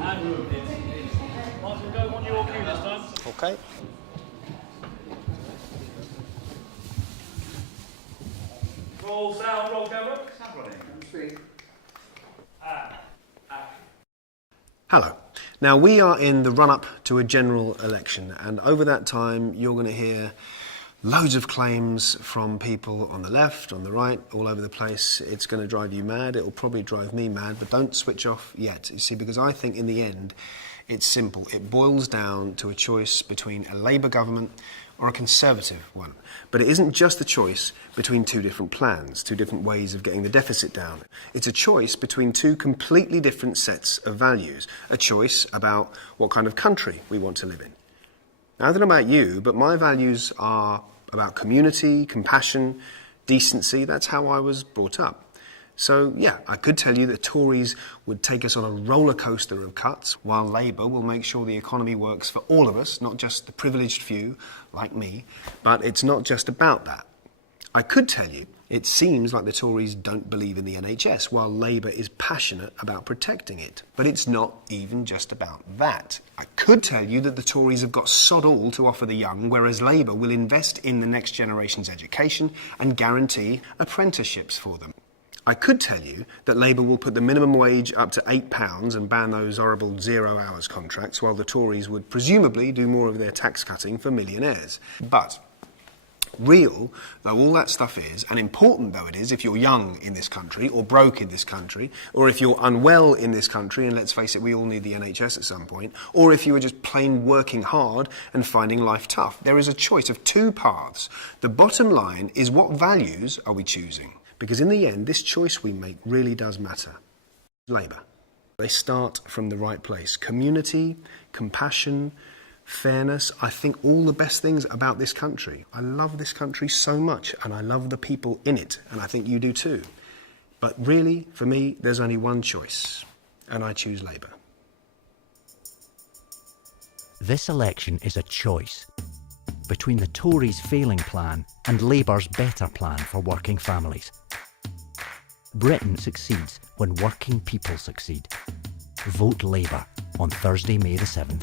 And Martin, go on your cue this time. Okay. Roll sound, roll camera. Sound running. Hello. Now we are in the run-up to a general election, and over that time you're going to hear loads of claims from people on the left, on the right, all over the place. It's going to drive you mad. It'll probably drive me mad, but don't switch off yet. You see, because I think in the end it's simple. It boils down to a choice between a Labour government or a Conservative one. But it isn't just a choice between two different plans, two different ways of getting the deficit down. It's a choice between two completely different sets of values, a choice about what kind of country we want to live in. Now, I don't know about you, but my values are about community, compassion, decency. That's how I was brought up. So, yeah, I could tell you that Tories would take us on a roller coaster of cuts, while Labour will make sure the economy works for all of us, not just the privileged few, like me. But it's not just about that. I could tell you it seems like the Tories don't believe in the NHS, while Labour is passionate about protecting it. But it's not even just about that. I could tell you that the Tories have got sod all to offer the young, whereas Labour will invest in the next generation's education and guarantee apprenticeships for them. I could tell you that Labour will put the minimum wage up to £8 and ban those horrible 0 hours contracts, while the Tories would presumably do more of their tax cutting for millionaires. But real though all that stuff is, and important though it is if you're young in this country, or broke in this country, or if you're unwell in this country, and let's face it, we all need the NHS at some point, or if you are just plain working hard and finding life tough, there is a choice of two paths. The bottom line is, what values are we choosing? Because in the end, this choice we make really does matter. Labour. They start from the right place. Community, compassion, fairness. I think all the best things about this country. I love this country so much, and I love the people in it, and I think you do too. But really, for me, there's only one choice, and I choose Labour. This election is a choice between the Tories' failing plan and Labour's better plan for working families. Britain succeeds when working people succeed. Vote Labour on Thursday, May the 7th.